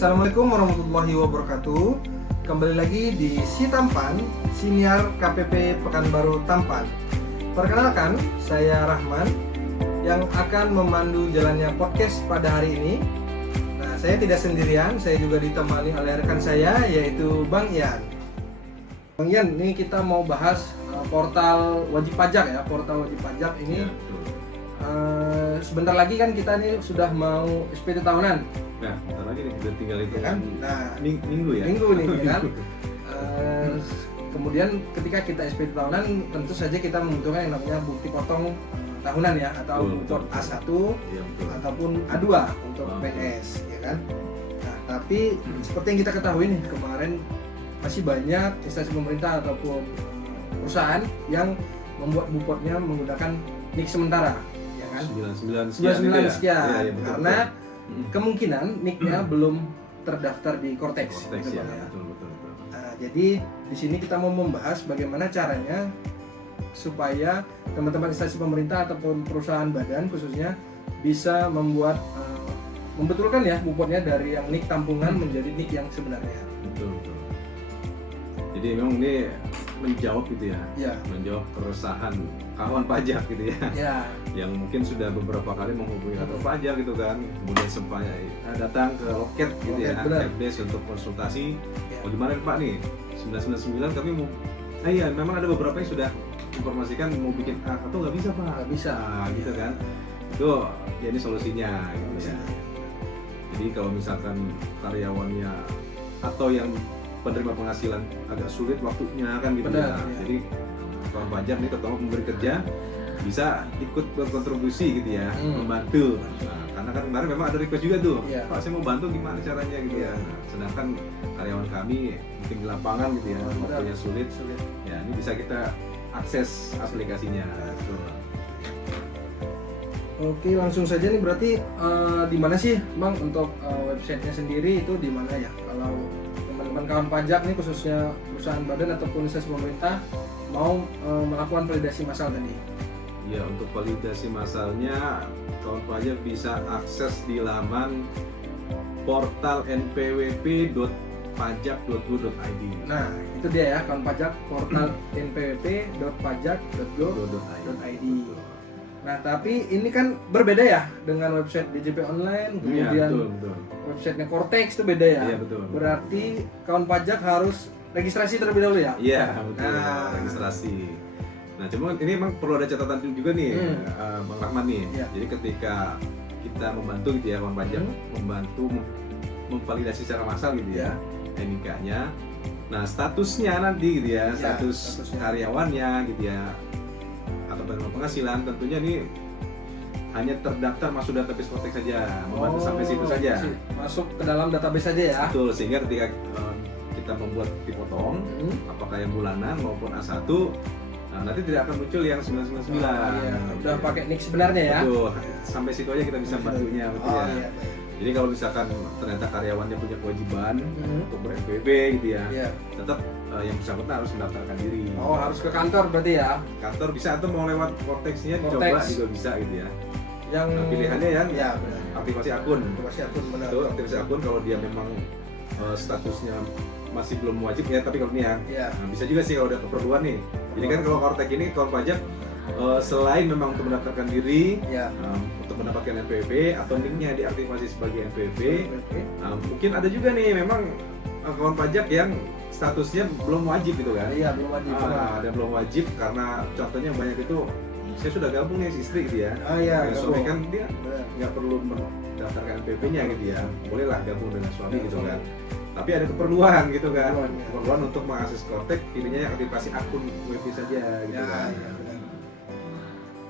Assalamualaikum warahmatullahi wabarakatuh. Kembali lagi di Si Tampan, Siniar KPP Pekanbaru Tampan. Perkenalkan, saya Rahman yang akan memandu jalannya podcast pada hari ini. Nah, saya tidak sendirian, saya juga ditemani oleh rekan saya yaitu Bang Ian. Bang Ian, ini kita mau bahas portal wajib pajak ya. Portal wajib pajak ini sebentar lagi kan kita nih sudah mau SPT tahunan. Nah, bentar lagi nih udah tinggal itu Ya kan? Nah, minggu ya. Minggu nih ya kan. Kemudian ketika kita SPT tahunan, tentu saja kita membutuhkan yang namanya bukti potong tahunan ya, atau betul. A1 Iya, betul. ataupun A2 untuk PNS ya kan. Nah, tapi seperti yang kita ketahui nih, kemarin masih banyak instansi pemerintah ataupun perusahaan yang membuat bupotnya menggunakan NIK sementara ya kan. 99 sekian. Ya, betul, karena betul. kemungkinan NIK-nya belum terdaftar di Kortex gitu, ya, Bang, ya. betul. Nah, jadi di sini kita mau membahas bagaimana caranya supaya teman-teman instansi pemerintah ataupun perusahaan badan khususnya bisa membuat membetulkan ya bupotnya dari yang NIK tampungan menjadi NIK yang sebenarnya. Betul. Jadi memang ini menjawab gitu ya. Ya. Menjawab keresahan kawan pajak gitu ya. Ya. Yang mungkin sudah beberapa kali menghubungi kantor pajak gitu kan. Kemudian sempat datang ke loket gitu ya, helpdesk untuk konsultasi. Ya. Bagaimana Pak nih? 999 kami mau iya, memang ada beberapa yang sudah informasikan mau bikin atau nggak bisa Pak. Nggak bisa. Nah, gitu kan. Itu ya ini solusinya gitu ya. Jadi kalau misalkan karyawannya atau yang penerima penghasilan agak sulit waktunya kan gitu. Benar, ya. ya. Jadi kawan pajak nih terutama pemberi kerja bisa ikut berkontribusi gitu ya, membantu. Nah, karena kan kemarin memang ada request juga tuh, ya. Pak saya mau bantu gimana caranya gitu ya. Nah, sedangkan karyawan kami mungkin di lapangan gitu ya, waktunya sulit. Ya ini bisa kita akses aplikasinya. Betul. Oke, langsung saja nih berarti di mana sih Bang untuk websitenya sendiri itu di mana ya? Kalau teman-teman kawan pajak nih khususnya perusahaan badan ataupun instansi pemerintah mau melakukan validasi massal tadi. Ya, untuk validasi massalnya kawan pajak bisa akses di laman portal npwp.pajak.go.id. Nah, itu dia ya kawan pajak, portal npwp.pajak.go.id. Nah, tapi ini kan berbeda ya dengan website DJP online, kemudian Ya, betul. websitenya Kortex itu beda ya. Iya, betul. Berarti kawan pajak harus registrasi terlebih dahulu ya. Iya, betul. Nah. Registrasi. Nah, cuma ini emang perlu ada catatan juga nih, Bang Rahman nih. Ya. Jadi ketika kita membantu gitu ya, kawan pajak membantu memvalidasi secara massal gitu ya, NIK-nya. Nah, statusnya nanti gitu ya, statusnya karyawannya gitu ya, atau penerima penghasilan tentunya ini hanya terdaftar masuk database Kortex saja, membantu sampai situ saja. Masuk ke dalam database saja ya. Betul, sehingga ketika kita membuat dipotong, apakah yang bulanan maupun A1, nanti tidak akan muncul yang 999. Iya, udah pakai NIK sebenarnya ya. Betul, sampai situ aja kita bisa bantunya betul ya. Iya. Jadi kalau misalkan ternyata karyawannya punya kewajiban untuk ber-NPWP gitu ya, tetap yang bersangkutan harus mendaftarkan diri. Oh, harus ke kantor berarti ya? Kantor bisa atau mau lewat Kortex-nya dicoba juga bisa gitu ya. Yang pilihannya yang benar. aktivasi akun. Aktivasi akun benar. Itu aktivasi akun kalau dia memang statusnya masih belum wajib ya, tapi kalau ini nah, bisa juga sih kalau ada keperluan nih. Jadi kan kalau Kortex ini kawan pajak selain memang untuk mendaftarkan diri untuk mendapatkan NPWP atau NIK-nya diaktifasi sebagai NPWP, mungkin ada juga nih memang kawan pajak yang statusnya belum wajib gitu kan. Iya, belum wajib. Ada belum wajib karena contohnya banyak itu saya sudah gabung nih istri gitu ya. Suami kan dia nggak perlu mendaftarkan NPWP-nya gitu ya. Bolehlah gabung dengan suami gitu kan. Tapi ada keperluan gitu kan. Keperluan untuk mengakses Kortex, pilihnya yang aktifasi akun WP saja gitu kan.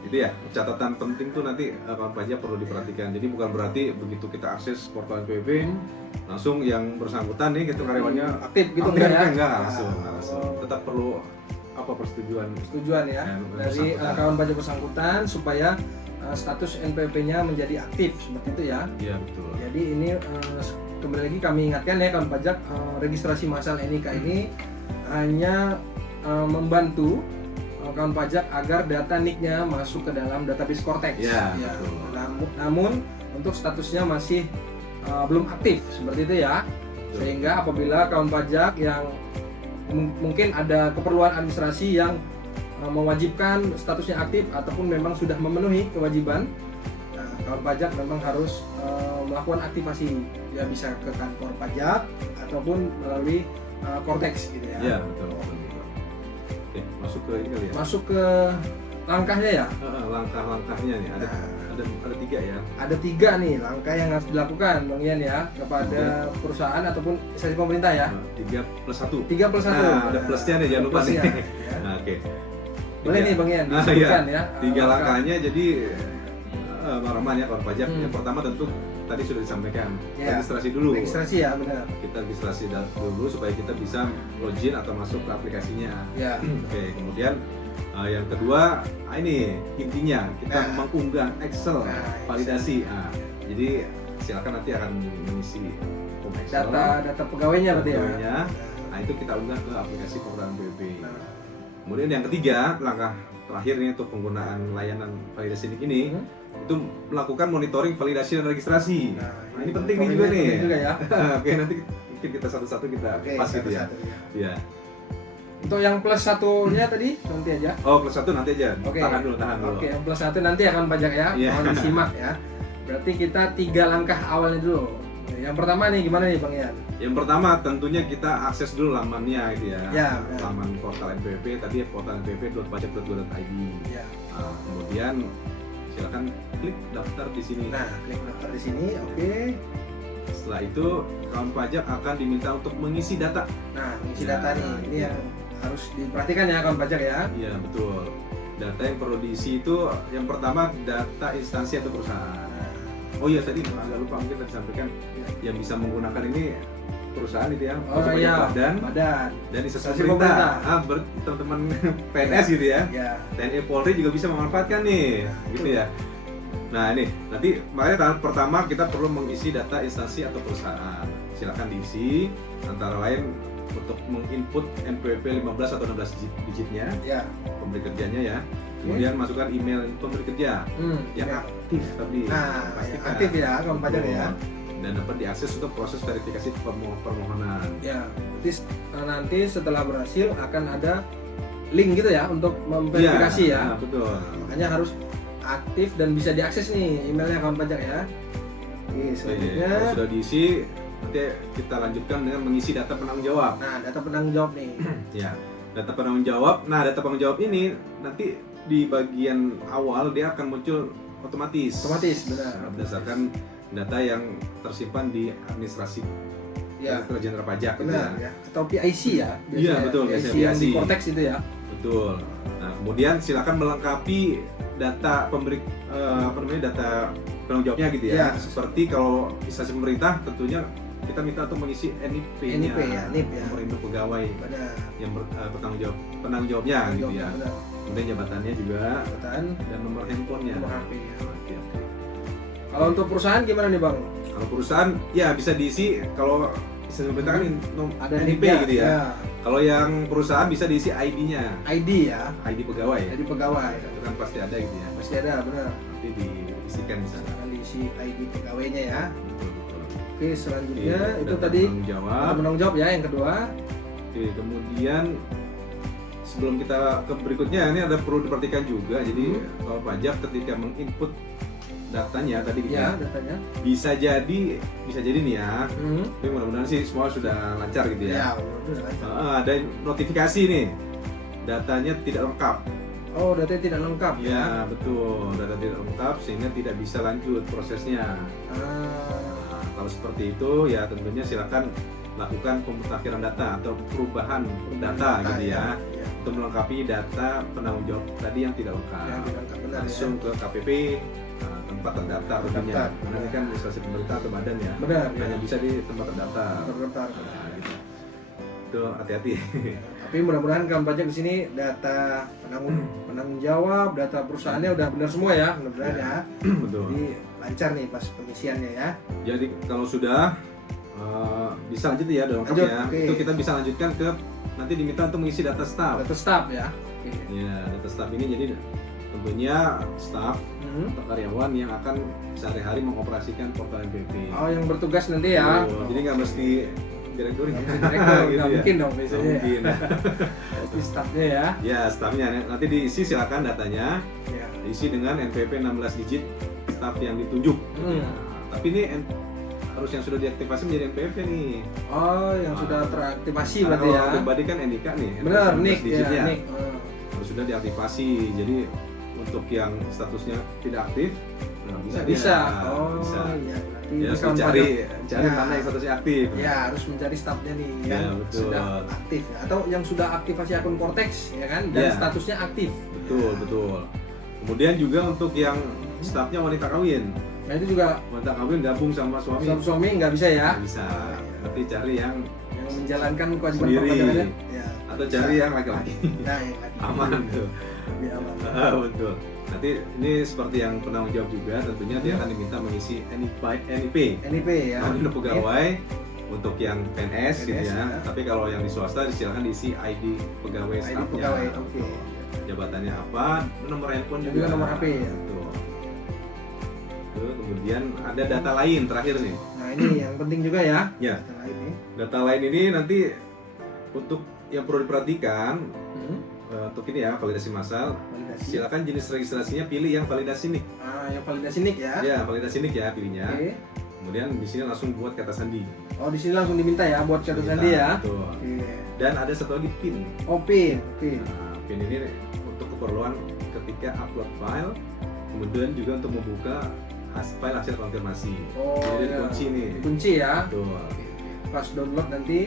Itu ya, catatan penting tuh nanti kawan pajak perlu diperhatikan. Jadi bukan berarti begitu kita akses portal NPWP langsung yang bersangkutan nih gitu karyawannya aktif gitu enggak langsung. Tetap perlu persetujuan ya dari kawan pajak bersangkutan supaya status NPWP-nya menjadi aktif seperti itu ya. Iya, betul. Jadi ini kembali lagi kami ingatkan ya kawan pajak, registrasi massal NIK ini hanya membantu kawan pajak agar data NIK-nya masuk ke dalam database Kortex. Ya. Namun untuk statusnya masih belum aktif seperti itu ya. Sehingga apabila kawan pajak yang mungkin ada keperluan administrasi yang mewajibkan statusnya aktif ataupun memang sudah memenuhi kewajiban, kawan pajak memang harus melakukan aktivasi, ya bisa ke kantor pajak ataupun melalui Kortex gitu ya. Iya, betul. Oke, masuk ke ini kali ya. Masuk ke langkahnya ya. Langkah-langkahnya nih ada 3 ya. Ada 3 nih langkah yang harus dilakukan Bang Ian ya kepada perusahaan ataupun instansi pemerintah ya. 3+1. 3+1. Nah, ada plusnya nih, jangan lupa nih. Ya. Nah, oke. Boleh nih Bang Ian Nah, disebutkan ya. 3 langkahnya jadi Bang Rahman ya, kawan pajak. Yang pertama tentu tadi sudah disampaikan, registrasi dulu. Registrasi ya, benar. Kita registrasi dulu supaya kita bisa login atau masuk ke aplikasinya. Ya. Oke, kemudian yang kedua, ini intinya kita mengunggah Excel validasi. Jadi silakan nanti akan mengisi form Excel. Data pegawainya berarti ya. Nah, itu kita unggah ke aplikasi Program BPP. Kemudian yang ketiga, langkah terakhir ini untuk penggunaan layanan validasi ini itu melakukan monitoring validasi dan registrasi. Nah, ini penting nih juga nih. Ya. Oke, nanti mungkin kita satu-satu kita pas gitu ya. Ya. Untuk yang +1-nya tadi nanti aja. Oh, +1 nanti aja. Oke. Tahan dulu. Oke, yang +1 nanti akan pajak ya. Mohon disimak ya. Berarti kita 3 langkah awalnya dulu. Yang pertama nih gimana nih Bang Ian? Yang pertama tentunya kita akses dulu lamannya gitu ya. Ya, laman portal NPWP tadi portal npwp.pajak.go.id. Ya. Kemudian silakan klik daftar di sini. Nah, klik daftar di sini. Oke. Setelah itu kawan pajak akan diminta untuk mengisi data. Nah, mengisi data nih. Ini yang harus diperhatikan ya kawan pajak ya. Iya, betul. Data yang perlu diisi itu yang pertama data instansi atau perusahaan. Oh iya, tadi agak lupa mungkin tadi sampaikan yang bisa menggunakan ini perusahaan itu ya. Oh iya, badan dan instansi pemerintah. Teman-teman PNS gitu ya. TNI Polri juga bisa memanfaatkan nih, gitu ya. Nah ini, nanti makanya tahap pertama kita perlu mengisi data instansi atau perusahaan. Silakan diisi, antara lain untuk menginput NPWP 15 atau 16 digitnya, pemberi kerjanya ya. Kemudian masukkan email pemberi kerja yang aktif tadi. Nah, aktif ya kawan pajak ya. Dan dapat diakses untuk proses verifikasi permohonan. Ya, nanti setelah berhasil akan ada link gitu ya untuk memverifikasi ya. Betul. Makanya harus aktif dan bisa diakses nih emailnya kawan pajak ya. Oke, selanjutnya kalau sudah diisi, nanti kita lanjutkan dengan mengisi data penanggung jawab. Nah, data penanggung jawab nih. Ya, data penanggung jawab. Nah, data penanggung jawab ini nanti di bagian awal dia akan muncul otomatis. Benar. Berdasarkan data yang tersimpan di administrasi Jenderal Pajak. Benar ya. Atau PIC ya. Iya, betul. PIC yang di Kortex itu ya. Betul. Nah, kemudian silakan melengkapi data data penanggung jawabnya gitu ya. Seperti kalau instansi pemerintah tentunya kita minta untuk mengisi NIP-nya, NIP ya. nomor induk pegawai. Benar. Yang penanggung jawabnya gitu ya. Benar. Kemudian jabatannya juga, dan nomor handphonenya. Nomor HP ya. Kalau untuk perusahaan gimana nih Bang? Kalau perusahaan ya bisa diisi, kalau instansi pemerintah kan ada NIP gitu ya. Kalau yang perusahaan bisa diisi ID-nya. ID ya. ID pegawai. ID pegawai. Itu kan pasti ada gitu ya. Pasti ada, benar. Nanti diisikan di sana. Diisi ID pegawainya ya. Betul. Oke, selanjutnya itu tadi penanggung jawab ya yang kedua. Oke, kemudian sebelum kita ke berikutnya ini ada perlu diperhatikan juga. Jadi kalau pajak ketika menginput datanya tadi gitu ya, datanya bisa jadi nih ya. Tapi mudah-mudahan sih semua sudah lancar gitu ya. Udah lancar. Ada notifikasi nih, datanya tidak lengkap. Oh, datanya tidak lengkap ya? Betul, data tidak lengkap sehingga tidak bisa lanjut prosesnya. Nah, kalau seperti itu ya tentunya silakan lakukan pemutakhiran data atau perubahan data gitu ya. Untuk melengkapi data penanggung jawab tadi yang tidak lengkap. Langsung ke KPP tempat terdaftar tentunya. Karena ini kan instansi pemerintah atau badan ya. Benar. Hanya bisa di tempat terdaftar. Nah, gitu. Itu hati-hati. Tapi mudah-mudahan kawan pajak di sini data penanggung jawab, data perusahaannya udah benar semua ya, mudah-mudahan ya. Betul. Jadi lancar nih pas pengisiannya ya. Jadi kalau sudah bisa lanjut ya, udah lengkap ya. Itu kita bisa lanjutkan ke nanti diminta untuk mengisi data staff. Data staff ya. Ya, data staff ini jadi tentunya staff atau karyawan yang akan sehari-hari mengoperasikan portal NPP. Oh, yang bertugas nanti ya. Jadi nggak mesti direktur Nggak gitu. mesti direktur, Gitu nggak ya. mungkin dong biasanya. Nggak mungkin. Tapi staffnya ya. Ya, staffnya nanti diisi silakan datanya, Ya. diisi dengan NPP 16 digit staff yang ditunjuk. Nah, tapi ini harus yang sudah diaktifasi menjadi NPP nih. Oh, yang sudah teraktivasi Karena berarti ya. kalau pribadi kan NIK nih, Benar, 16 Nick digitnya ya, Nick. harus sudah diaktifasi. Jadi untuk yang statusnya tidak aktif, nggak bisa. Bisa. dia. Oh, Bisa. iya. Berarti Ya, harus kawan cari pajak. mana yang statusnya aktif. Ya, harus mencari staffnya nih Ya, yang betul. sudah aktif ya. Atau yang sudah aktivasi akun Cortex ya kan dan Ya. statusnya aktif. Betul, betul. Kemudian juga untuk yang staffnya wanita kawin. Nah, itu juga Wanita kawin gabung sama suami. suami nggak bisa ya. Nggak bisa. Oh, iya. Berarti cari yang Menjalankan kewajiban Sendiri. perpajakannya. Ya. atau cari yang laki-laki. Nah, yang lagi. Aman tuh. Lebih aman. Betul. Nanti ini seperti yang penanggung jawab juga, tentunya dia akan diminta mengisi NIP, NIP ya. nomor pegawai untuk yang PNS gitu PNS, ya. ya. Tapi kalau yang di swasta silakan diisi ID pegawai ID stafnya. pegawai, oke. Jabatannya apa, nomor handphone Dan juga. juga nomor HP ya. Betul. Tuh, kemudian ada data lain terakhir nih. Nah, ini yang penting juga ya. Ya. Data ini. Data lain ini nanti untuk yang perlu diperhatikan untuk ini ya, validasi massal. Validasi. Silakan jenis registrasinya pilih yang validasi nik. Yang validasi NIK ya. Ya, validasi nik ya pilihnya. Oke. Kemudian di sini langsung buat kata sandi. Oh, di sini langsung diminta ya buat kata Diminta, sandi ya. betul. Oke. Dan ada satu lagi PIN. Oh, PIN. Oke. Nah, PIN ini untuk keperluan ketika upload file, kemudian juga untuk membuka file hasil konfirmasi. Oh, Jadi iya. kunci nih. Kunci ya. Betul. Pas download nanti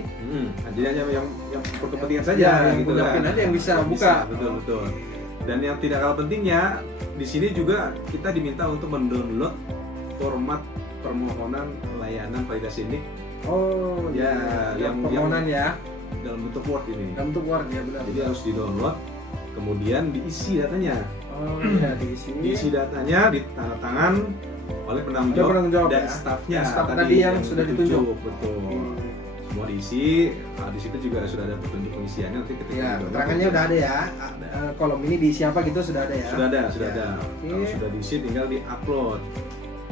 Jadi hanya yang berkepentingan saja ya, yang gitu punya kan. PIN aja yang bisa buka. Betul, betul. Dan yang tidak kalah pentingnya, di sini juga kita diminta untuk mendownload format permohonan layanan validasi NIK Oh, Ya, iya. yang- permohonan ya. dalam bentuk Word ini. Dalam bentuk Word ya, benar. Jadi harus di-download, kemudian diisi datanya. Oh, iya diisi. Diisi datanya, ditandatangan oleh penanggung Ada jawab penanggung jawab dan ya? stafnya. Dan staf tadi yang sudah ditunjuk. Betul. Oke. Semua diisi. Nah, di situ juga sudah ada petunjuk pengisiannya. Nanti ketika Ya, di-download, keterangannya udah ada ya. Ada. Kolom ini diisi apa gitu sudah ada ya. Sudah ada, sudah Ya, ada. oke. Kalau sudah diisi, tinggal di-upload.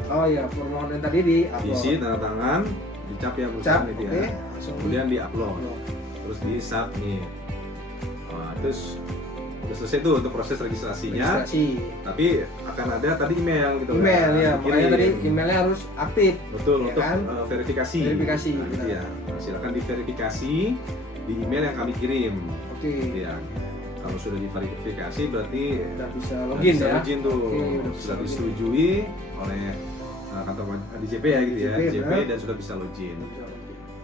Oh iya, permohonan tadi di upload. Diisi, tanda tangan, dicap ya Cap, perusahaan oke. itu ya. Langsung Kemudian di-upload. upload. Terus di submit. Nah, terus udah selesai tuh untuk proses registrasinya. Registrasi. Tapi akan ada tadi email gitu. Email kan, ya, dikirim. makanya tadi emailnya harus aktif. Betul ya untuk kan? verifikasi. Verifikasi, Nah, gitu benar. ya. Nah, silakan diverifikasi di email yang kami kirim. Oke. Gitu ya. Kalau sudah diverifikasi berarti Udah bisa udah login bisa ya. login tuh. Oke, udah bisa Sudah login. disetujui oleh kantor DJP ya gitu ya, DJP, DJP benar. dan sudah bisa login. Bisa login.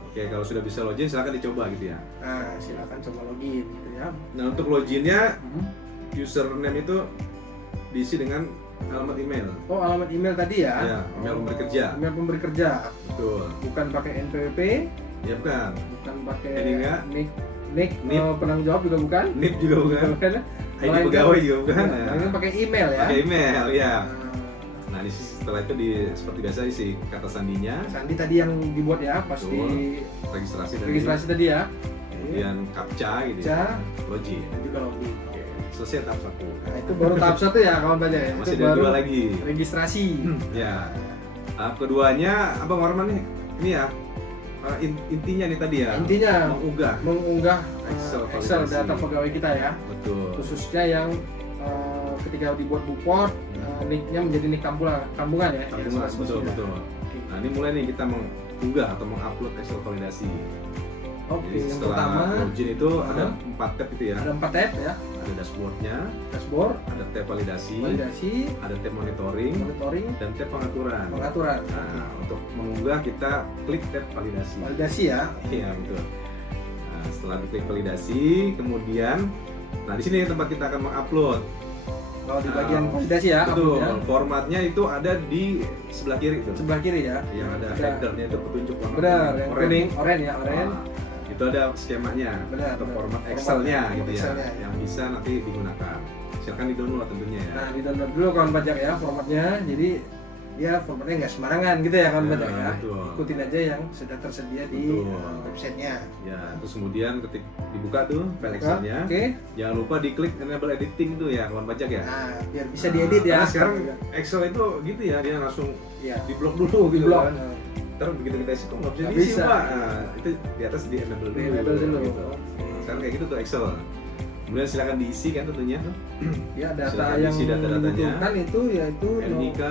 Oke, kalau sudah bisa login silakan dicoba gitu ya. Nah, silakan coba login gitu ya. Nah, untuk loginnya Hmm. username itu diisi dengan alamat email. Oh, alamat email tadi ya. Ya, email pemberi kerja. Email pemberi kerja. Betul. Bukan pakai NPWP, Ya bukan. bukan pakai Ini enggak. NIK, NIP. penanggung jawab juga bukan. NIP juga bukan. Bukan. ID Melainkan- pegawai juga bukan. Ya, melainkan pakai email ya. Pakai email ya. Nah, Nah, setelah itu seperti biasa isi kata sandinya, Sandi tadi yang dibuat ya pas Betul. di registrasi tadi, registrasi tadi ya. kemudian captcha gitu Captcha. ya, login. Dan juga login. Oke, selesai tahap 1. Nah, itu baru tahap 1 ya kawan pajak ya. Masih Itu ada baru 2 lagi. registrasi. Ya. Tahap keduanya Abang Warman nih, ini ya intinya nih tadi ya. Intinya mengunggah Excel Excel validasi. data pegawai kita ya. betul. Khususnya yang ketika dibuat buport nicknya menjadi nick kampungan ya. Tabungan, Ya, betul sudah. betul. Oke. Nah, ini mulai nih kita mengunggah atau mengupload Excel validasi. Oke, Jadi yang setelah pertama login itu ada 4 tab itu ya. ada 4 tab ya. Ada dashboardnya, Dashboard, ada tab validasi, validasi, ada tab monitoring, monitoring, dan tab pengaturan. pengaturan. Nah, untuk mengunggah kita klik tab validasi. Validasi ya. Iya betul. Nah, setelah diklik validasi, kemudian, nah di sini tempat kita akan mengupload. Kalau di bagian validasi ya, Betul. upload ya. Formatnya itu ada di sebelah kiri itu. Sebelah kiri ya. Yang ada Ada. headernya itu petunjuk warna Benar, yang oranye. kuning, oranye ya, oranye. Nah, itu ada skemanya Benar, atau benar. format Format Excel-nya gitu ya, Excel-nya, ya. yang bisa nanti digunakan. Silakan di-download tentunya ya. Nah, di download dulu kawan pajak ya formatnya. Jadi dia formatnya nggak sembarangan gitu ya kan Ya, Baca ya. betul. Ikutin aja yang sudah tersedia di Betul. websitenya. Ya, terus kemudian ketik dibuka tuh file Excel-nya, Oke. jangan lupa diklik enable editing tuh ya kawan pajak ya. Nah, biar bisa diedit ya. Karena sekarang Excel itu gitu ya, dia langsung ya. di blok dulu gitu Blok. kan. Terus begitu kita isi kok nggak bisa Nggak diisi bisa. Pak. Nah, itu di atas di enable dulu. Enable dulu. Gitu. Sekarang kayak gitu tuh Excel. Kemudian silakan diisi kan tentunya. Ya, data Silakan yang isi data-datanya. dibutuhkan itu yaitu NIK,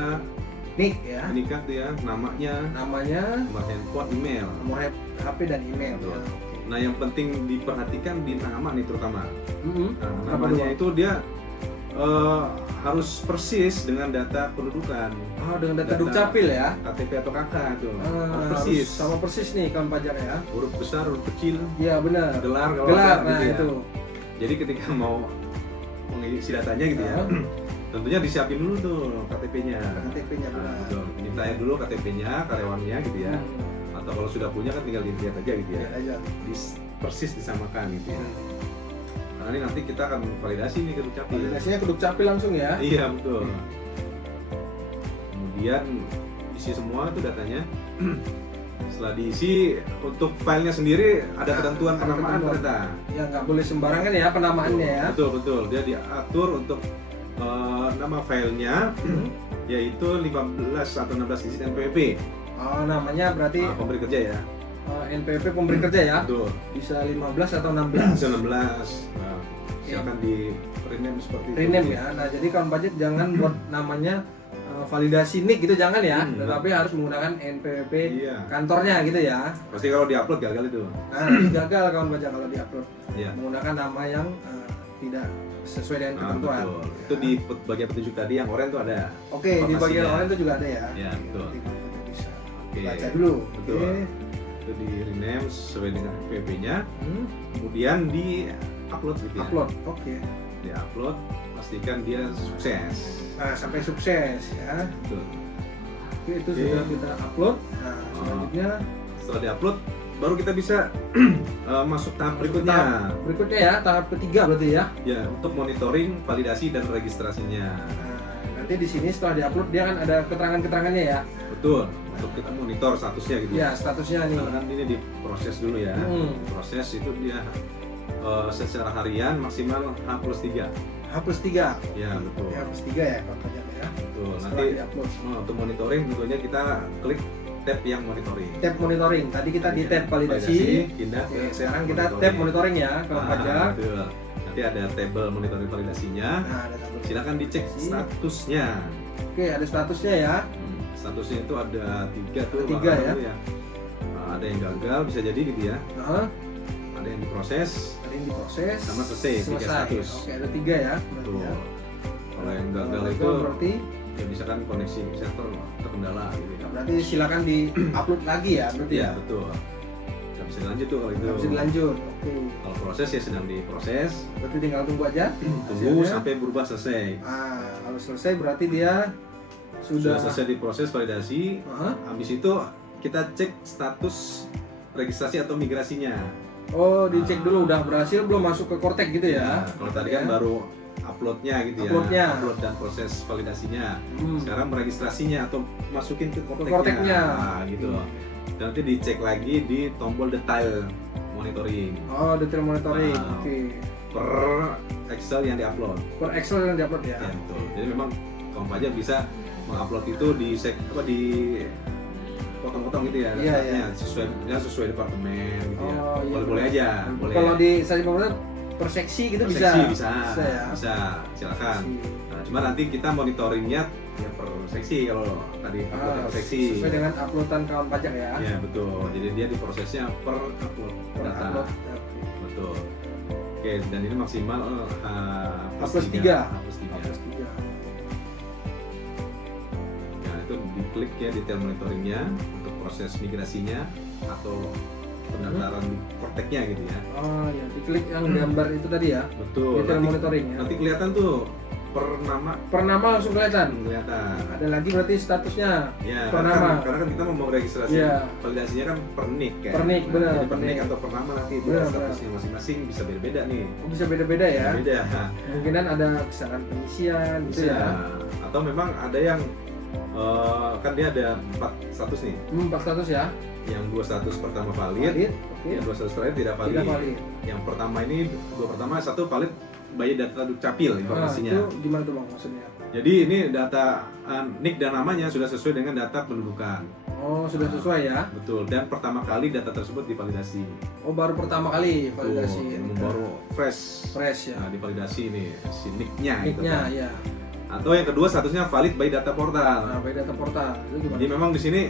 NIK ya. NIK tuh ya, namanya, Namanya, nomor handphone, email. nomor HP dan email. Betul. Ya. Oke. Nah, yang penting diperhatikan di nama nih terutama. Nah, Apa namanya tuh? itu dia harus persis dengan data pendudukan. Oh, dengan data Dukcapil ya. KTP atau KK tuh. Ah, Harus persis. sama persis nih kawan pajak ya. Huruf besar, huruf kecil, Iya benar. gelar kalau Gelar, ada nah gitu ya. itu. Jadi ketika mau mengisi datanya gitu ya, Ah. tentunya disiapin dulu tuh KTP-nya. KTP-nya benar. Betul. Mintain dulu KTP-nya, karyawannya gitu ya. Atau kalau sudah punya kan tinggal dilihat aja gitu ya. Lihat aja. Persis disamakan gitu ya. Nah, ini nanti kita akan validasi nih ke Dukcapil. Validasinya ke Dukcapil langsung ya. Iya betul. Kemudian isi semua itu datanya. Setelah diisi untuk filenya sendiri ada ketentuan ada penamaan ketentuan. ternyata. Ya nggak boleh sembarangan ya penamaannya ya. Betul betul. Dia diatur untuk nama filenya yaitu 15 atau 16 digit NPWP. Oh, namanya berarti Pemberi kerja ya. NPWP pemberi kerja ya. Betul. Bisa 15 atau 16. 16. Nah, silakan di rename seperti itu. Rename ya. Nah, jadi kawan pajak jangan buat namanya validasi NIK gitu jangan ya, tetapi harus menggunakan NPWP Iya. kantornya gitu ya. Pasti kalau diupload gagal itu. Nah, nanti gagal kawan pajak kalau diupload Iya. menggunakan nama yang tidak sesuai dengan ketentuan. Betul. Itu di bagian petunjuk tadi yang oranye tuh ada. Oke, di bagian Informasinya. lain itu juga ada ya. Ya, betul. Nanti kawan pajak bisa Oke. baca dulu. Betul. Oke. Itu di rename sesuai dengan NPWP-nya. Kemudian di upload gitu ya. Upload. Oke. Di upload, pastikan dia sukses. Nah, sampai sukses ya. Betul. Oke, itu sudah kita upload. Nah, selanjutnya Setelah di-upload, baru kita bisa masuk tahap berikutnya. tahap berikutnya ya, tahap ketiga berarti ya. Ya, untuk monitoring, validasi dan registrasinya. Nah, nanti di sini setelah diupload dia kan ada keterangan-keterangannya ya. Betul. Untuk kita monitor statusnya gitu. Ya, statusnya nih. Karena kan ini diproses dulu ya. Proses itu dia secara harian maksimal H+3. H+3. Ya, betul. Ya, H+3 ya kalau pajak ya. Betul. Setelah Nanti diupload. untuk monitoring tentunya kita klik tab yang monitoring. Tab monitoring. Tadi kita di tab validasi. Pindah Oke, ke sekarang kita tab monitoring ya kalau pajak. Betul. Nanti ada tabel monitoring validasinya. Nah, ada tabel. Silakan dicek statusnya. Oke, ada statusnya ya. Statusnya itu ada 3 tuh. Ada 3 ya. tuh Nah, ada yang gagal bisa jadi gitu ya. Nah, Ada yang diproses. ada yang diproses. Sama selesai, 3 status. Oke, ada 3 ya. Berarti Betul. ya. Kalau yang gagal Kalau itu berarti ya misalkan koneksi server terkendala gitu ya. berarti silakan di-upload lagi ya berarti Iya ya. betul. Nggak bisa dilanjut tuh kalau itu. Nggak bisa dilanjut. Oke. Kalau proses ya sedang diproses. Berarti tinggal tunggu aja. Tunggu hasilnya. sampai berubah selesai. Kalau selesai berarti dia Sudah selesai diproses validasi. Hah? Habis itu kita cek status registrasi atau migrasinya. Oh, dicek dulu udah berhasil belum masuk ke Kortek gitu ya. Kalau tadi kan baru uploadnya gitu ya. Uploadnya. Upload dan proses validasinya. Hmm. Sekarang meregistrasinya atau masukin ke Korteknya. Korteknya. Nah, gitu. Dan nanti dicek lagi di tombol detail monitoring Oh, detail monitoring. Nah. Oke. per Excel yang diupload. Per Excel yang diupload ya. Ya, betul. Jadi memang kamu pajak bisa mengupload itu di di potong-potong gitu ya, Iya, daftarnya, iya. sesuai departemen gitu ya. Oh, iya. Boleh-boleh aja. Boleh. Kalau di stasiun pemerintah per seksi gitu Per bisa. seksi bisa, ya. bisa, silakan. Seksi. Nah, cuma nanti kita monitoringnya ya per seksi kalau tadi upload per seksi. Sesuai dengan uploadan kawan pajak ya. Ya betul. Jadi dia diprosesnya per upload Per data. upload. Betul. Oke, dan ini maksimal H+3. H+3. H+3. Nah, itu diklik ya detail monitoringnya untuk proses migrasinya atau pendaftaran di Korteknya gitu ya. Oh ya, diklik yang gambar itu tadi ya. Betul. Detail monitoring ya. Nanti kelihatan tuh per nama Per nama langsung kelihatan. kelihatan. Ada lagi berarti statusnya. Ya, Per karena nama. karena kan kita mau registrasi Iya. validasinya kan per NIK kan. Per NIK, benar, Jadi per per NIK NIK. atau per nama nanti itu Benar, statusnya masing-masing bisa beda-beda nih. Oh, bisa beda-beda ya. Beda. Kemungkinan ada kesalahan pengisian gitu Bisa. ya. Atau memang ada yang Kan dia ada 4 status nih. 4 status ya. Yang 2 status pertama valid, Oke. yang 2 status terakhir tidak valid. Tidak valid. Yang pertama ini, 2 pertama, 1 valid by data dukcapil informasinya. Itu gimana tuh Bang maksudnya? Jadi ini data NIK dan namanya sudah sesuai dengan data pendudukan. Oh, sudah sesuai ya? Betul, dan pertama kali data tersebut divalidasi. Oh, baru pertama kali validasi. Betul, baru fresh. Fresh ya. Nah, divalidasi ini si NIK-nya gitu Nicknya kan. ya. Atau yang kedua statusnya valid by data portal. Nah, by data portal itu gimana? Jadi memang di sini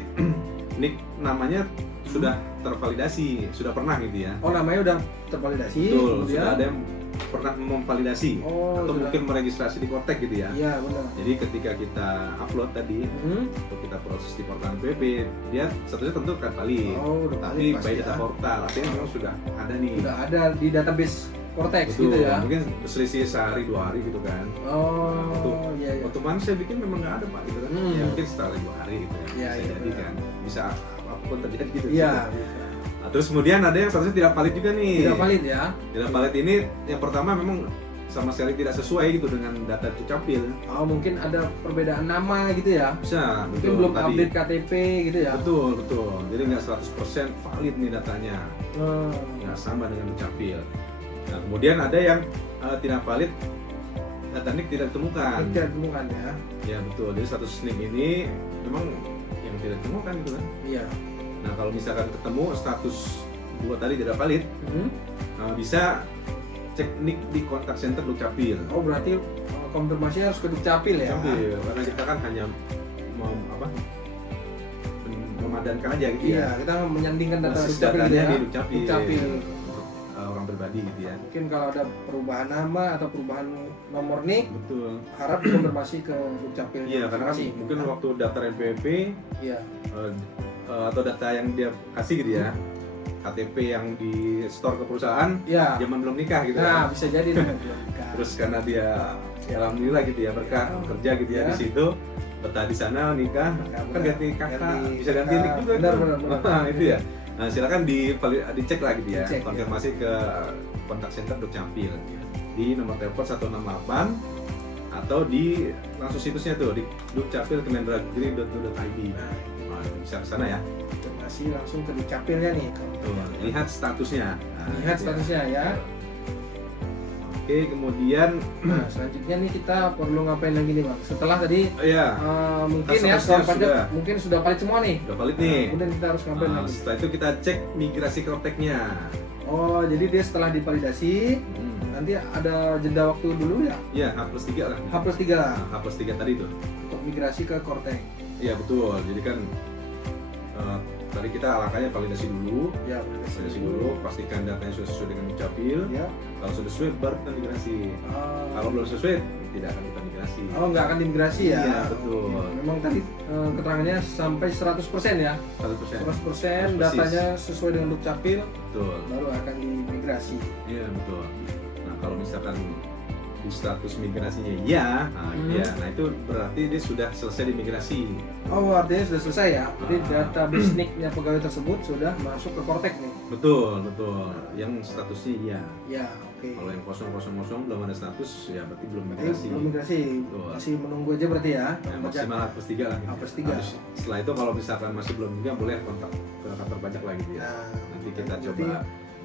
NIK namanya sudah tervalidasi, sudah pernah gitu ya. Oh, namanya udah tervalidasi. Betul, kemudian sudah ada yang pernah memvalidasi Oh, atau sudah. mungkin meregistrasi di Kortek gitu ya. Iya, benar. Jadi ketika kita upload tadi atau kita proses di portal NPWP, dia statusnya tentu kan valid. Oh, udah Tapi valid by pasti data ya. portal artinya memang sudah ada nih. Udah ada di database Cortex Betul, gitu ya. mungkin berselisih sehari 2 hari gitu kan. Oh, iya iya. Waktu kemarin saya bikin memang nggak ada pak gitu kan. Ya mungkin setelah 2 hari gitu ya. Iya, Bisa iya, jadi benar. kan. Bisa apapun terjadi gitu. Iya. Nah, terus kemudian ada yang statusnya tidak valid juga nih. Tidak valid ya. Tidak valid ini yang pertama memang sama sekali tidak sesuai gitu dengan data dukcapil. Oh, mungkin ada perbedaan nama gitu ya. Bisa, Mungkin betul, belum tadi. update KTP gitu ya. Betul, betul. Jadi nggak 100% valid nih datanya. Oh. Nggak sama dengan dukcapil. Nah, kemudian ada yang tidak valid, data NIK tidak ditemukan. Ini tidak ditemukan ya. Ya betul. Jadi status NIK ini memang yang tidak ditemukan gitu kan. Iya. Nah kalau misalkan ketemu status 2 tadi tidak valid, Hmm. bisa cek NIK di kontak center dukcapil. Oh, berarti konfirmasi harus ke Dukcapil ya. Dukcapil, karena kita kan hanya memadankan aja gitu Iya, ya. kita menyandingkan data Basis Dukcapil gitu datanya ya. di Dukcapil. Dukcapil. Untuk orang pribadi gitu ya. Mungkin kalau ada perubahan nama atau perubahan nomor NIK, Betul. harap konfirmasi ke Dukcapil. Iya, karena kan masing-masing, mungkin gitu. waktu daftar NPWP Iya. atau data yang dia kasih gitu ya, KTP yang di store ke perusahaan, Iya. zaman belum nikah gitu Nah, kan. bisa jadi nih, belum nikah. Terus karena dia ya alhamdulillah gitu ya berkah kerja gitu ya Ya. di situ, betah di sana nikah, kan ganti kakak, bisa ganti kakak. NIK juga Benar, tuh. benar, benar. Nah, itu ya. Nah, silakan dicek lah gitu ya, Dicek, konfirmasi ke kontak center Dukcapil di nomor telepon 168 atau di langsung situsnya tuh di dukcapil.kemendagri.go.id. Nah, bisa ke sana ya. Konfirmasi langsung ke Dukcapilnya nih. Tuh, lihat statusnya. Nah, Lihat gitu ya. statusnya ya. Oke, kemudian Nah, selanjutnya nih kita perlu ngapain lagi nih Bang? Setelah tadi ya mungkin ya Statusnya setelah pajak sudah. mungkin sudah valid semua nih. udah valid Nah, nih. kemudian kita harus ngapain Nah, lagi? setelah itu kita cek migrasi Korteknya. Oh, jadi dia setelah divalidasi nanti ada jeda waktu dulu ya? Ya, H+3 lah. H+3 Nah, H+3 tadi tuh. untuk migrasi ke Cortex. Iya, betul. Jadi kan tadi kita alangkahnya validasi dulu. Ya, Validasi dulu, pastikan datanya sudah sesuai dengan Dukcapil. Ya. Kalau sudah sesuai baru kita migrasi. Kalau belum sesuai tidak akan kita migrasi. Oh, nggak akan dimigrasi ya? Iya, betul. Oke. Memang tadi keterangannya sampai 100% ya? 100%. 100% Persis. datanya sesuai dengan Dukcapil Betul. baru akan dimigrasi. Iya, betul. Nah, kalau misalkan di status migrasinya iya, nah itu berarti dia sudah selesai dimigrasi. Oh, artinya sudah selesai ya? Jadi Ah. database NIK-nya pegawai tersebut sudah masuk ke Cortex nih? Betul, betul. Yang statusnya iya. Ya, oke. Kalau yang 000 belum ada status, ya berarti belum Berarti migrasi. belum migrasi, Betul. masih menunggu aja berarti ya? Ya, maksimal H+3 lah. gitu. H+3. Habis setelah itu kalau misalkan masih belum juga boleh kontak ke kantor pajak lagi gitu ya. Nah, Nanti kita berarti coba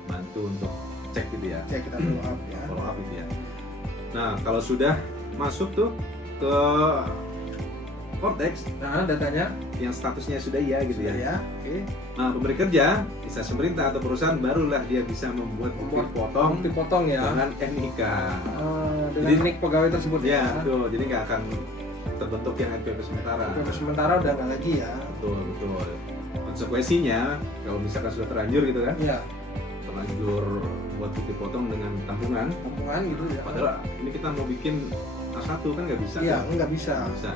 bantu untuk cek gitu ya. cek kita follow up ya. Follow up gitu ya. Nah, kalau sudah masuk tuh ke Kortex Nah, datanya yang statusnya sudah iya gitu sudah ya. ya. Oke. Nah, pemberi kerja, instansi pemerintah atau perusahaan barulah dia bisa membuat bukti potong Dipotong ya. dengan NIK. Dengan Jadi- NIK pegawai tersebut Ya, betul. Jadi nggak akan terbentuk yang NPWP sementara. Untuk sementara udah nggak lagi ya. Betul, betul. Konsekuensinya, kalau misalkan sudah terlanjur gitu kan, Iya, terlanjur buat bukti potong dengan tampungan, kampungan gitu ya. padahal ini kita mau bikin A1 kan nggak bisa. Iya, kan? nggak bisa. Nggak bisa.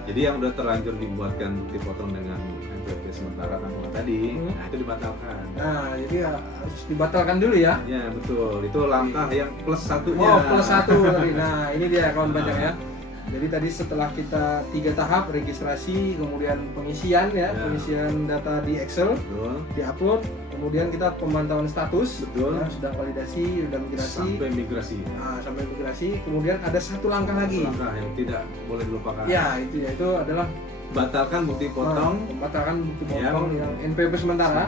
Jadi yang udah terlanjur dibuatkan bukti potong dengan NPWP sementara tampungan tadi, nah itu dibatalkan. Nah, jadi harus dibatalkan dulu ya. Ya betul, itu langkah yang plus satunya. Oh, plus 1 tadi. Nah, ini dia kawan pajak ya. Jadi tadi setelah kita 3 tahap registrasi, kemudian pengisian ya, Ya. pengisian data di Excel, Betul. diupload, kemudian kita pemantauan status, Betul. ya, sudah validasi, sudah migrasi, Sampai migrasi. nah, sampai migrasi, kemudian ada satu langkah lagi. Langkah yang tidak boleh dilupakan. Ya, itu adalah batalkan bukti potong, membatalkan bukti potong yang NPWP sementara.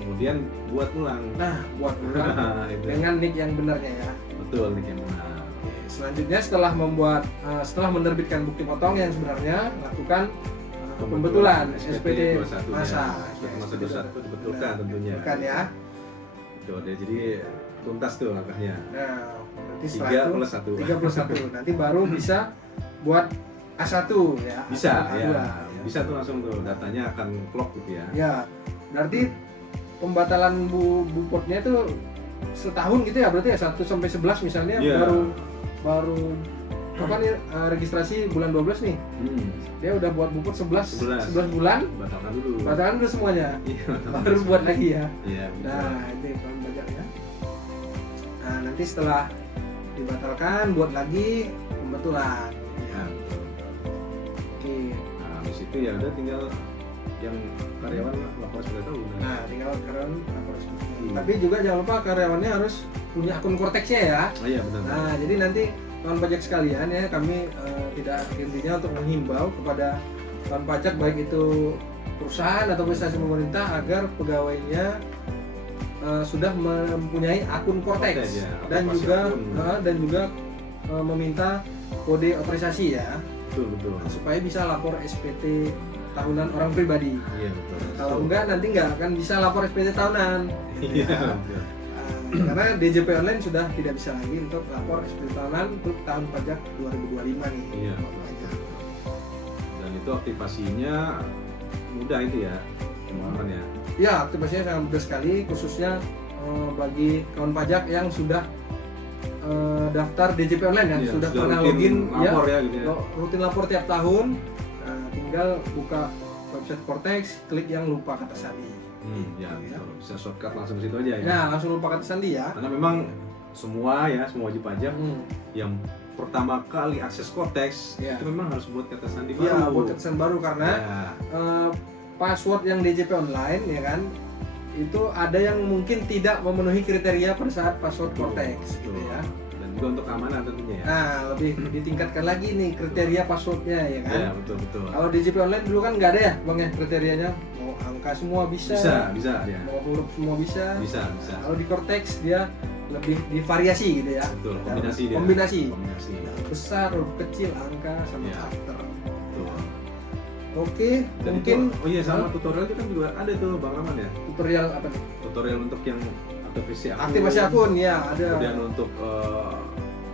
Kemudian buat ulang. Nah, buat ulang dengan NIK yang benarnya ya. Betul, NIK yang benar. Selanjutnya setelah menerbitkan bukti potong yang sebenarnya, lakukan pembetulan SPT masa. Masa 21 dibetulkan tentunya. Kan ya. Betul, jadi tuntas tuh langkahnya. Nah, nanti 3+1. Nanti baru bisa buat A1 ya. Bisa A2, ya. Bisa tuh langsung tuh datanya akan clock gitu ya. Ya. Berarti pembatalan bupotnya itu setahun gitu ya, berarti ya 1 sampai 11 misalnya baru apa nih registrasi bulan 12 nih. Dia udah buat bupot 11 bulan. Batalkan dulu semuanya. Baru buat lagi ya. Nah, ini kawan pajak ya. Nah, nanti setelah dibatalkan buat lagi pembetulan. Ya. Oke. Nah, habis itu ya udah tinggal yang karyawan lapor sudah tahu. Nah, tinggal karyawan lapor. Tapi juga jangan lupa karyawannya harus punya akun Korteksnya ya. Iya benar. Nah, jadi nanti kawan pajak sekalian ya, kami tidak intinya untuk menghimbau kepada kawan pajak baik itu perusahaan atau instansi pemerintah agar pegawainya sudah mempunyai akun Korteks ya, dan juga meminta kode otorisasi ya. Betul. Supaya bisa lapor SPT tahunan orang pribadi. Iya betul. Kalau enggak nanti nggak akan bisa lapor SPT tahunan. Iya. Karena DJP online sudah tidak bisa lagi untuk lapor SPT tahunan untuk tahun pajak 2025 nih. Iya. Dan itu aktivasinya mudah itu ya, teman-teman ya. Ya, aktivasinya sangat mudah sekali, khususnya bagi kawan pajak yang sudah daftar DJP online ya, Iya, sudah pernah login lapor ya, gitu ya. Rutin lapor tiap tahun. Tinggal buka website Korteks, klik yang lupa kata sandi. Ya, bisa shortcut langsung ke situ aja ya. Ya, langsung lupa kata sandi ya. Karena memang semua wajib pajak yang pertama kali akses Korteks itu memang harus buat kata sandi baru. Iya, buat kata sandi baru karena password yang DJP online ya kan, itu ada yang mungkin tidak memenuhi kriteria pada saat password Korteks gitu ya. Dan juga untuk keamanan tentunya ya. Nah, lebih ditingkatkan lagi nih kriteria passwordnya ya kan. Iya, betul. Kalau DJP online dulu kan nggak ada ya Bang ya kriterianya, mau angka semua bisa ya. Mau huruf semua bisa. Kalau di Korteks dia lebih divariasi gitu ya. Betul, kombinasi. Besar, huruf kecil, angka sama chapter. Betul. Oke, dan mungkin itu, sama tutorial kita juga ada tuh Bang Rahman ya. Tutorial apa nih? Tutorial untuk yang aktivasi akun ya ada. Kemudian untuk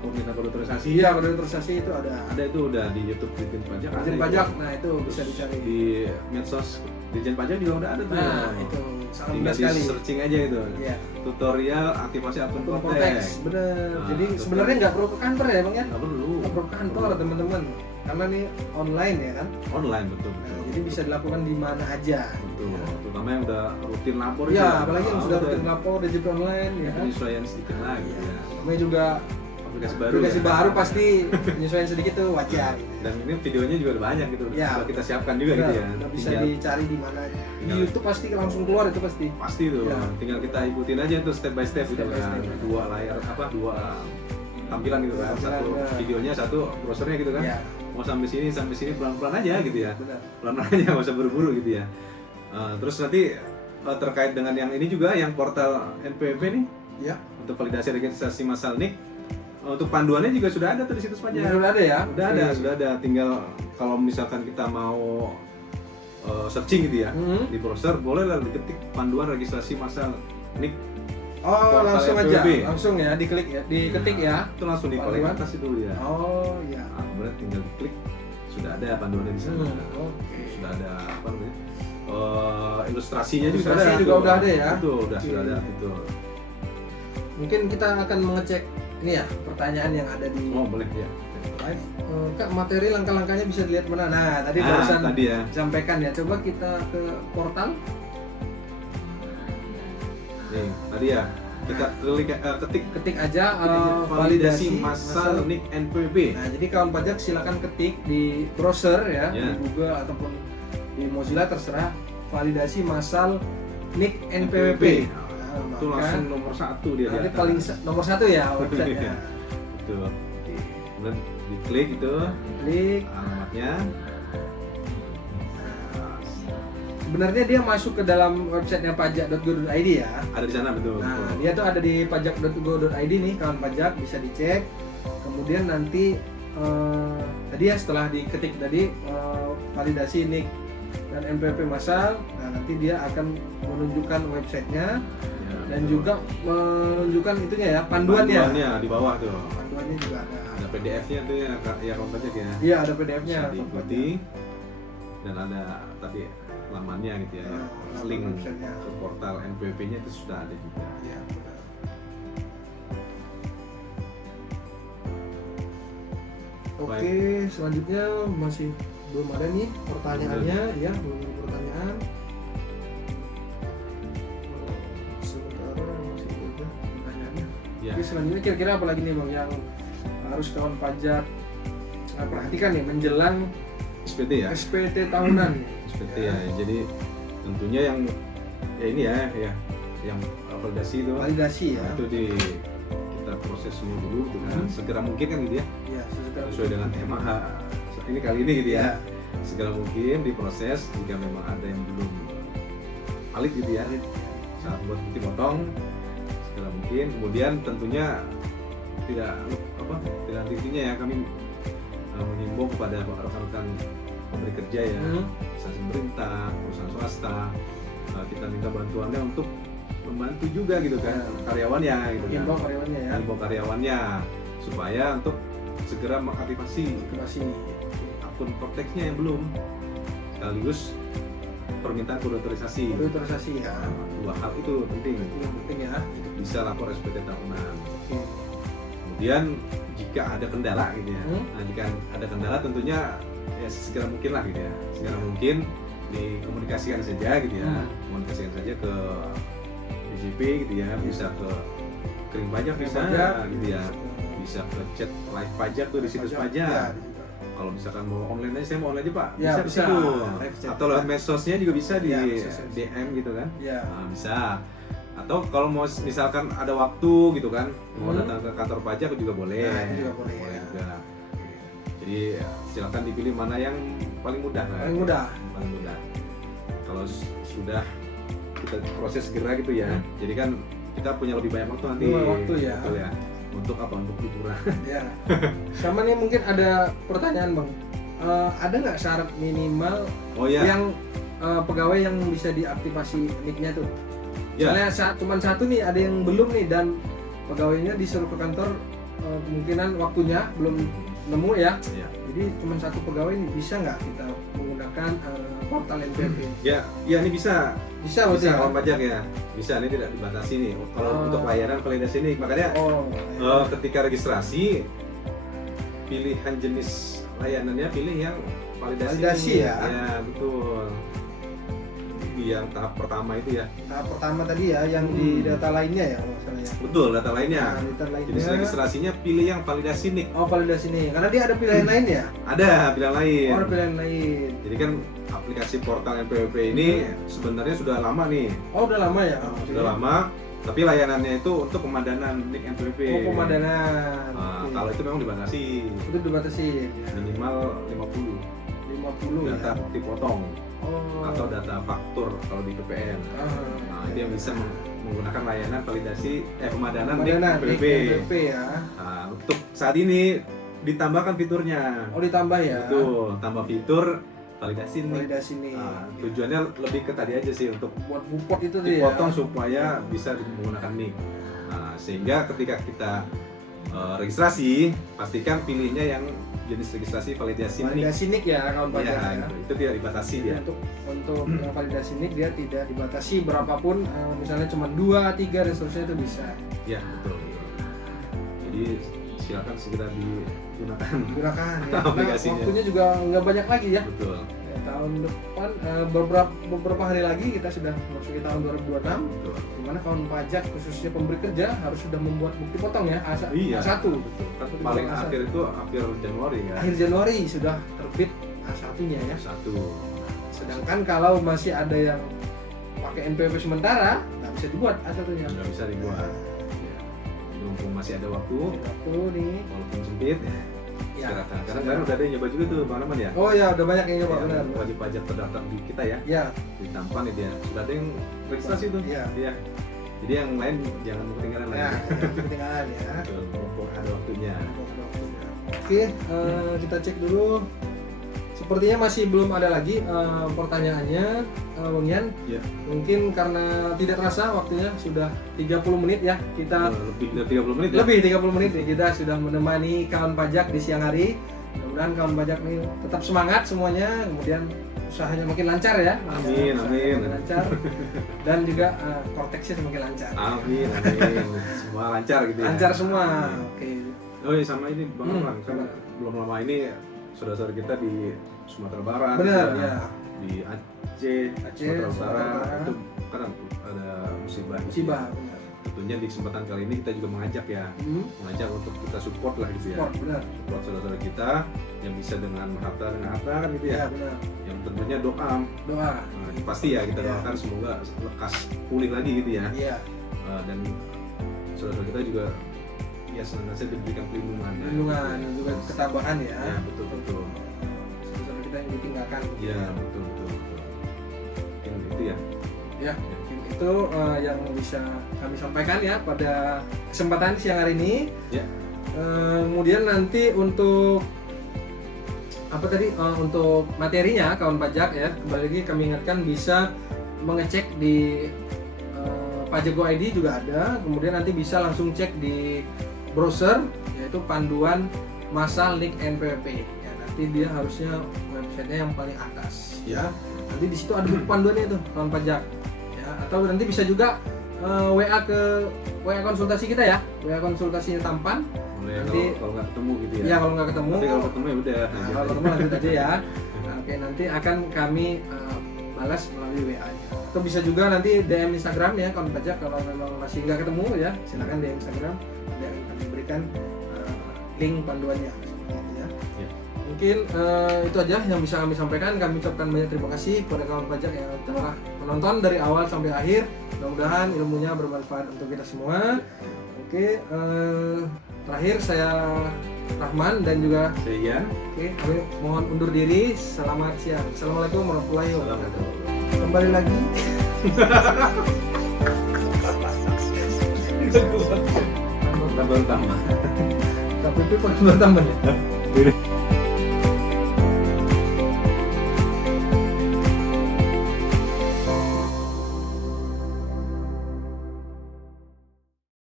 meminta kode otorisasi. Iya, kode otorisasi itu ada. Ada itu udah di YouTube Ditjen Pajak. Ditjen Pajak, nah itu bisa dicari. Di medsos Ditjen Pajak juga udah ada tuh. Nah, itu sangat mudah sekali. sekali. Searching aja itu. Iya. Tutorial aktivasi akun Korteks. Bener. Jadi sebenarnya nggak perlu ke kantor ya Bang ya? Nggak perlu ke kantor teman-teman. Karena ini online ya kan? Online betul. Nah, jadi bisa dilakukan di mana aja. Betul. Ya. Terutama yang udah rutin lapor. Iya, apalagi yang sudah rutin lapor DJP online ya kan? Penyesuaian sedikit lagi. Ya. Namanya juga aplikasi baru pasti penyesuaian sedikit tuh wajar. Dan ini videonya juga udah banyak gitu. Ya. Udah kita siapkan juga gitu ya. Udah bisa dicari di mana. Di YouTube pasti langsung keluar itu pasti. Pasti tuh. Ya. Tinggal kita ikutin aja tuh step by step gitu kan. Dua tampilan gitu kan. Satu videonya, satu browsernya gitu kan. Ya. Mau sampai sini pelan-pelan aja gitu ya. Pelan-pelan aja, nggak usah buru-buru gitu ya. Terus nanti terkait dengan yang ini juga, yang portal NPWP nih. Ya. Untuk validasi registrasi massal NIK. Untuk panduannya juga sudah ada tuh di situs pajak. Sudah ada ya? Sudah ada. Tinggal kalau misalkan kita mau searching gitu ya di browser, boleh lah diketik panduan registrasi massal NIK. Oh, langsung aja, langsung ya, diklik ya, diketik ya. Itu langsung di paling atas itu ya. Oh, iya. Kemudian tinggal diklik, sudah ada panduannya di sana. Sudah ada apa namanya? Ilustrasinya juga udah ada ya. Betul, sudah ada, betul. Mungkin kita akan mengecek ini ya, pertanyaan yang ada di boleh ya. Live. Kak, materi langkah-langkahnya bisa dilihat mana? Nah, tadi barusan disampaikan ya. Coba kita ke portal. Nih, tadi ya. Kita ketik aja validasi massal NIK NPWP. Nah, jadi kawan pajak silakan ketik di browser ya, di Google ataupun di Mozilla terserah, validasi massal NIK NPWP. Itu langsung nomor 1 dia. Nanti paling nomor 1 ya websitenya. Betul. Kemudian diklik itu, klik alamatnya. sebenarnya dia masuk ke dalam websitenya pajak.go.id ya. Ada di sana betul. Nah, dia tuh ada di pajak.go.id nih kawan pajak, bisa dicek. Kemudian nanti tadi ya setelah diketik tadi validasi NIK dan NPWP massal, nah nanti dia akan menunjukkan websitenya Ya, dan betul. juga menunjukkan itunya ya, panduannya. Panduannya di bawah tuh. Panduannya juga ada. Ada PDF-nya tuh ya kawan pajak ya. Iya, ada PDF-nya. Bisa diikuti dan ada tadi lamannya gitu ya. Nah, Link websitenya. ke portal NPWP-nya itu sudah ada juga. Iya, benar. Oke, selanjutnya masih belum ada nih pertanyaannya, ya belum ada pertanyaan. Sementara masih ada pertanyaannya. Ya. Oke, selanjutnya kira-kira apa lagi nih bang yang harus kawan pajak perhatikan nih menjelang SPT ya. SPT tahunan? SPT ya. Jadi tentunya yang ya ini ya yang validasi itu. Validasi ya. Itu kita proses semua dulu gitu kan. Segera mungkin kan gitu ya. Ya, Sesuai dengan tema ini kali ini gitu ya. Segera mungkin diproses jika memang ada yang belum valid gitu ya. Saat buat bukti potong segera mungkin. Kemudian tentunya tidak henti-hentinya ya kami menghimbau kepada rekan-rekan pemberi kerja ya, instansi pemerintah, perusahaan swasta, kita minta bantuannya untuk membantu juga gitu kan karyawannya gitu kan. Himbau karyawannya ya. Himbau karyawannya supaya untuk segera mengaktifasi akun Korteksnya yang belum, sekaligus permintaan kode otorisasi. Kode otorisasi ya. Dua hal itu penting Itu yang penting ya. untuk bisa lapor SPT tahunan. Oke. Kemudian jika ada kendala gitu ya, nah jika ada kendala tentunya ya segera mungkin lah gitu ya, segera mungkin dikomunikasikan saja gitu ya, komunikasikan saja ke DJP gitu ya, bisa ke Kering Pajak bisa gitu ya, bisa ke chat live pajak tuh di situs pajak. Kalau misalkan mau online aja, saya mau online aja pak, Ya, bisa bisa. tuh. Live chat. Atau lewat medsosnya juga bisa di Ya, bisa. DM gitu kan, Ya. nah, bisa. Atau kalau mau misalkan ada waktu gitu kan, mau datang ke kantor pajak juga boleh. Nah, itu juga boleh ya. juga. Jadi silakan dipilih mana yang paling mudah. Paling mudah. Paling mudah. Kalau sudah kita proses segera gitu ya. Jadi kan kita punya lebih banyak waktu nanti. Lebih waktu ya. Betul ya. Untuk apa? Untuk liburan. Ya. Sama nih mungkin ada pertanyaan bang. Ada nggak syarat minimal Oh ya. yang pegawai yang bisa diaktifasi NIK-nya tuh? Ya. Misalnya cuma satu nih, ada yang belum nih dan pegawainya disuruh ke kantor, kemungkinan waktunya belum nemu ya. Ya. Jadi cuma satu pegawai nih, bisa nggak kita menggunakan portal NPWP? Ya, ini bisa. Bisa berarti ya? Kawan pajak ya. Bisa, ini tidak dibatasi nih. Kalau untuk layanan validasi ini, makanya ketika registrasi pilihan jenis layanannya pilih yang validasi ya. Ya, betul. Yang tahap pertama itu ya. Tahap pertama tadi ya, yang di data lainnya ya kalau misalnya ya. Betul, data lainnya. Nah, data lainnya. Jenis registrasinya pilih yang validasi NIK. Oh, validasi nih. Karena dia ada pilihan lain ya? Ada pilihan lain. Oh, ada pilihan lain. Jadi kan aplikasi portal NPWP ini sebenarnya sudah lama nih. Oh, udah lama ya? Sudah lama, tapi layanannya itu untuk pemadanan NIK NPWP. Oh, pemadanan. Nah, Oke. kalau itu memang dibatasi. Itu dibatasi ya. Minimal 50 50 data ya. bukti potong Oh. atau data faktur kalau di PPN. Nah, itu yang bisa menggunakan layanan validasi pemadanan NIK NPWP. NPWP ya. Nah, untuk saat ini ditambahkan fiturnya. Oh, ditambah ya. Betul, tambah fitur validasi NIK. Validasi nih. Nah, tujuannya lebih ke tadi aja sih untuk Buat bupot itu tuh ya. dipotong supaya bisa menggunakan NIK. Nah, sehingga ketika kita registrasi, pastikan pilihnya yang jenis registrasi validasi NIK. Validasi NIK ya kawan pajak Ya, ya. itu tidak dibatasi dia. Untuk yang validasi NIK dia tidak dibatasi berapapun, misalnya cuma 2, 3 dan seterusnya itu bisa. Ya, betul. Jadi silakan segera digunakan. Gunakan ya. Aplikasinya. Waktunya juga nggak banyak lagi ya. Betul. Ya, tahun depan beberapa hari lagi kita sudah memasuki tahun 2026. Betul. Dimana kawan pajak khususnya pemberi kerja harus sudah membuat bukti potong ya A1. Iya. A1. Betul. Kan paling akhir itu akhir Januari kan. Akhir Januari sudah terbit A1-nya ya. Satu. Sedangkan kalau masih ada yang pakai NPWP sementara, nggak bisa dibuat A1-nya. Nggak bisa dibuat. Ya. Mumpung masih ada waktu, Waktu nih. walaupun sempit, Ya. Silakan. Karena kemarin udah ada yang nyoba juga tuh Bang Rahman ya. Oh ya, udah banyak yang nyoba, Yang benar. wajib pajak terdaftar di kita ya. Ya, Di Tampan ya dia. Sudah ada yang registrasi tuh. Iya. Iya. Jadi yang lain jangan ketinggalan ya, lagi. ketinggalan ya. Betul, mumpung ada waktunya. Oke, kita cek dulu. Sepertinya masih belum ada lagi pertanyaannya, Bang Yan. Ya. Mungkin karena tidak terasa waktunya sudah 30 menit ya. Kita Lebih dari 30 menit ya. lebih 30 menit ya, kita sudah menemani kawan pajak di siang hari. Mudah-mudahan kawan pajak ini tetap semangat semuanya, kemudian usahanya makin lancar ya. Amin, Usahanya amin. makin lancar. Dan juga korteksnya semakin lancar. Amin, amin. Semua lancar gitu ya. Lancar semua. Oke. Oh iya, sama ini Bang Rahman, kan belum lama ini saudara-saudara kita di Sumatera Barat, Benar, juga ya. di Aceh, Sumatera Sumatera Utara, Utara. itu kan ada musibah. Musibah, benar. Tentunya di kesempatan kali ini kita juga mengajak ya, mengajak untuk kita support lah gitu ya. Support, benar. Support saudara-saudara kita yang bisa dengan harta kan gitu ya. Ya, benar. Yang tentunya doa. Doa. Nah, pasti ya kita Ya. doakan semoga lekas pulih lagi gitu ya. Iya. Dan saudara-saudara kita juga ya senantiasa diberikan perlindungan ya. Perlindungan dan juga ketabahan ya. Ya, betul betul. Saudara kita yang ditinggalkan. Ya, betul betul betul. Mungkin itu ya. Ya, mungkin itu yang bisa kami sampaikan ya pada kesempatan siang hari ini. Ya. Kemudian nanti untuk apa tadi untuk materinya kawan pajak ya, kembali lagi kami ingatkan bisa mengecek di Pajak Go ID juga ada. Kemudian nanti bisa langsung cek di browser yaitu panduan masal NIK NPWP. Ya, nanti dia harusnya websitenya yang paling atas ya. Nanti di situ ada buku panduannya itu kawan pajak. Ya, atau nanti bisa juga WA ke WA konsultasi kita ya. WA konsultasinya Tampan. Boleh Nanti kalau nggak ketemu gitu ya. Iya, kalau nggak ketemu. Tapi kalau ketemu ya udah. Nah, kalau ketemu lanjut aja ya. Nah, oke, nanti akan kami balas melalui WA-nya. Atau bisa juga nanti DM Instagram ya kawan pajak, kalau memang masih nggak ketemu ya, silakan DM Instagram. Nanti akan kami berikan link panduannya seperti itu ya. Ya. Mungkin itu aja yang bisa kami sampaikan. Kami ucapkan banyak terima kasih kepada kawan pajak yang telah menonton dari awal sampai akhir. Mudah-mudahan ilmunya bermanfaat untuk kita semua. Oke, terakhir saya Rahman dan juga Saya oke, kami mohon undur diri. Selamat siang. Assalamualaikum warahmatullahi wabarakatuh. Assalamualaikum. Kembali lagi. Tambah tambah. KPP pakai tambah ya.